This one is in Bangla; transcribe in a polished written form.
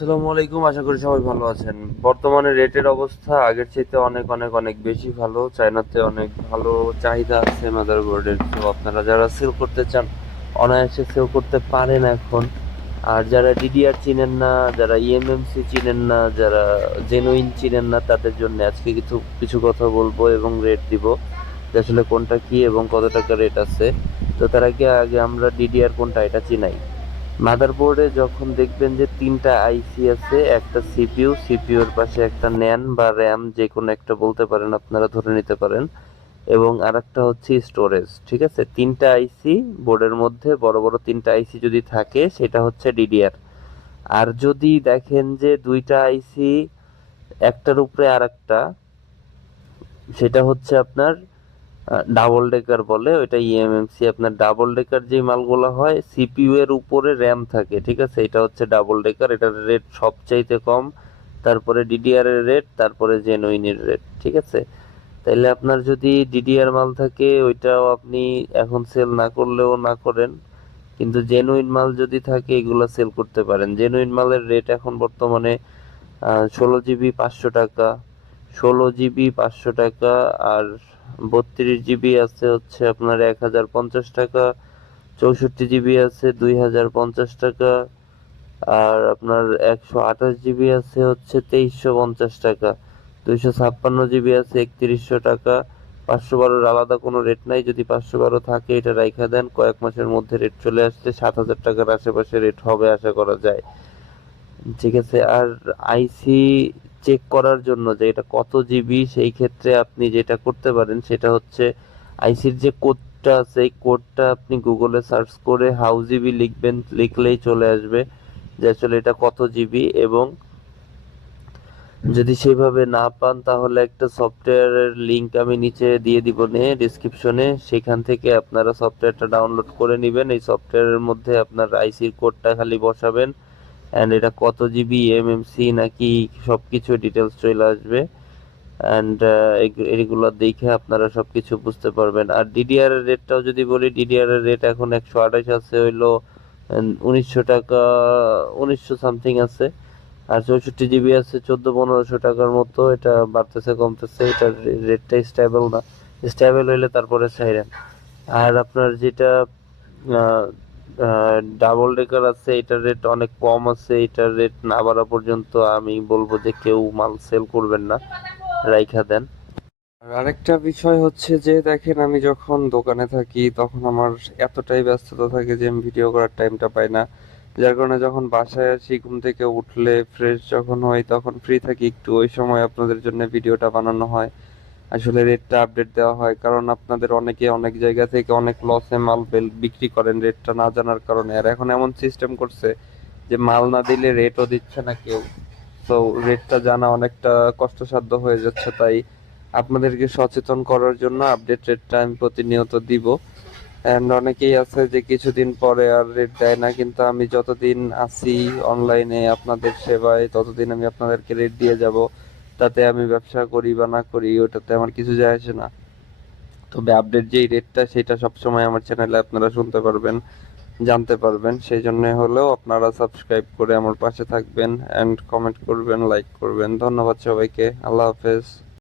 আসসালামু আলাইকুম, আশা করি সবাই ভালো আছেন। বর্তমানে রেটের অবস্থা আগের চাইতে অনেক অনেক অনেক বেশি ভালো। চায়নাতে অনেক ভালো চাহিদা আছে মাদারবোর্ডের। তো আপনারা যারা সেল করতে চান অনায়াসে সেল করতে পারেন এখন। আর যারা ডিডিআর চিনেন না, যারা ইএমএমসি চিনেন না, যারা জেনুইন চিনেন না, তাদের জন্য আজকে কিছু কিছু কথা বলবো এবং রেট দিব যে আসলে কোনটা কি এবং কত টাকা রেট আছে। তো তার আগে আগে আমরা ডিডিআর কোনটা এটা চিনাই। মাদারবোর্ডে যখন দেখবেন যে তিনটা আইসি আছে, একটা সিপিইউ, সিপিইউর পাশে একটা ন্যান বা র্যাম, যে কোনো একটা বলতে পারেন, আপনারা ধরে নিতে পারেন, এবং আরেকটা হচ্ছে স্টোরেজ। ঠিক আছে, তিনটা আইসি বোর্ডের মধ্যে, বড় বড় তিনটা আইসি যদি থাকে সেটা হচ্ছে ডিডিআর। আর যদি দেখেন যে দুইটা আইসি একটার উপরে আরেকটা, সেটা হচ্ছে আপনার ডাবল ডেকার বলে, ওইটা ইএমএমসি। আপনার ডাবল ডেকার যে মালগুলো হয়, সিপিইউ এর উপরে র্যাম থাকে, ঠিক আছে, এটা হচ্ছে ডাবল ডেকার। এটার রেট সবচাইতে কম, তারপরে ডিডিআর এর রেট, তারপরে জেনুইন এর রেট। ঠিক আছে, তাইলে আপনার যদি ডিডিআর মাল থাকে ওইটাও আপনি এখন সেল না করলেও না করেন, কিন্তু জেনুইন মাল যদি থাকে এগুলো সেল করতে পারেন। জেনুইন মালের রেট এখন বর্তমানে 16 জিবি 500 টাকা, 16 জিবি 500 টাকা, আর 32 জিবি আছে হচ্ছে আপনার 1050 টাকা, 64 জিবি আছে 2050 টাকা, আর আপনার 128 জিবি আছে হচ্ছে 2350 টাকা, 256 জিবি আছে 3100 টাকা। 512 আলাদা কোনো রেট নাই, যদি 512 থাকে এটা রাইখা দেন, কয়েক মাসের মধ্যে রেট চলে আসছে, 7000 টাকার আশেপাশে রেট হবে আশা করা যায়। ঠিক আছে, আর আইসি চেক করার জন্য যে এটা কত জিবি, সেই ক্ষেত্রে আপনি যেটা করতে পারেন সেটা হচ্ছে আইসির যে কোডটা আছে, এই কোডটা আপনি গুগলে সার্চ করে হাউ জিবি লিখবেন, লিখলেই চলে আসবে যে আসলে এটা কত জিবি। এবং যদি সেভাবে না পান তাহলে একটা সফটওয়্যারের লিংক আমি নিচে দিয়ে দিব ডিসক্রিপশনে, সেখান থেকে আপনারা সফটওয়্যারটা ডাউনলোড করে নেবেন। এই সফটওয়্যারের মধ্যে আপনার আইসির কোডটা খালি বসাবেন, অ্যান্ড এটা কত জিবি এমএমসি নাকি সবকিছু ডিটেলস চলে আসবে। অ্যান্ড এগুলো দেখে আপনারা সবকিছু বুঝতে পারবেন। আর ডিডিআর এর রেটটাও যদি বলি, ডিডিআর এর রেট এখন 128 আছে হইলো 1900 টাকা, 1900 সামথিং আছে। আর 64 জিবি আছে 1400-1500 টাকার মতো, এটা বাড়তেছে কমতেছে, এটার রেটটা স্টেবল না। স্টেবল হইলে তারপরে ছাইরেন। আর আপনার যেটা ডাবল ডেকার আছে, এটার রেট অনেক কম আছে, এটার রেট না বাড়া পর্যন্ত আমি বলবো যে কেউ মাল সেল করবেন না, রাইখা দেন। আর আরেকটা বিষয় হচ্ছে যে দেখেন, আমি যখন দোকানে থাকি তখন আমার এতটাই ব্যস্ততা থাকে যে আমি ভিডিও করার টাইমটা পাই না। যার কারণে যখন বাসায় আসি, ঘুম থেকে উঠলে ফ্রেশ যখন হই তখন ফ্রি থাকি একটু, ওই সময় আপনাদের জন্য ভিডিওটা বানানো হয়। আসলে রেটটা আপডেট দেওয়া হয়, কারণ আপনাদের অনেকে অনেক জায়গা থেকে অনেক লসে মাল বিক্রি করেন রেটটা না জানার কারণে। আর এখন এমন সিস্টেম করছে যে মাল না দিলে রেটও দিচ্ছে না কেউ। তো রেটটা জানা অনেকটা কষ্টসাধ্য হয়ে যাচ্ছে, তাই আপনাদেরকে সচেতন করার জন্য আপডেট রেটটা আমি প্রতিনিয়ত দিব। এন্ড অনেকেই আছে যে কিছুদিন পরে আর রেট দেয় না, কিন্তু আমি যতদিন আছি অনলাইনে আপনাদের সেবায় ততদিন আমি আপনাদেরকে রেট দিয়ে যাব। তাতে আমি ব্যবসা করি বা না করি ওটাতে আমার কিছু যায় আসে না। তবে আপডেট যেই রেটটা সেটা সবসময় আমার চ্যানেলে আপনারা শুনতে পারবেন, জানতে পারবেন। সেই জন্য হলেও আপনারা সাবস্ক্রাইব করে আমার পাশে থাকবেন, এন্ড কমেন্ট করবেন, লাইক করবেন। ধন্যবাদ সবাইকে, আল্লাহ হাফেজ।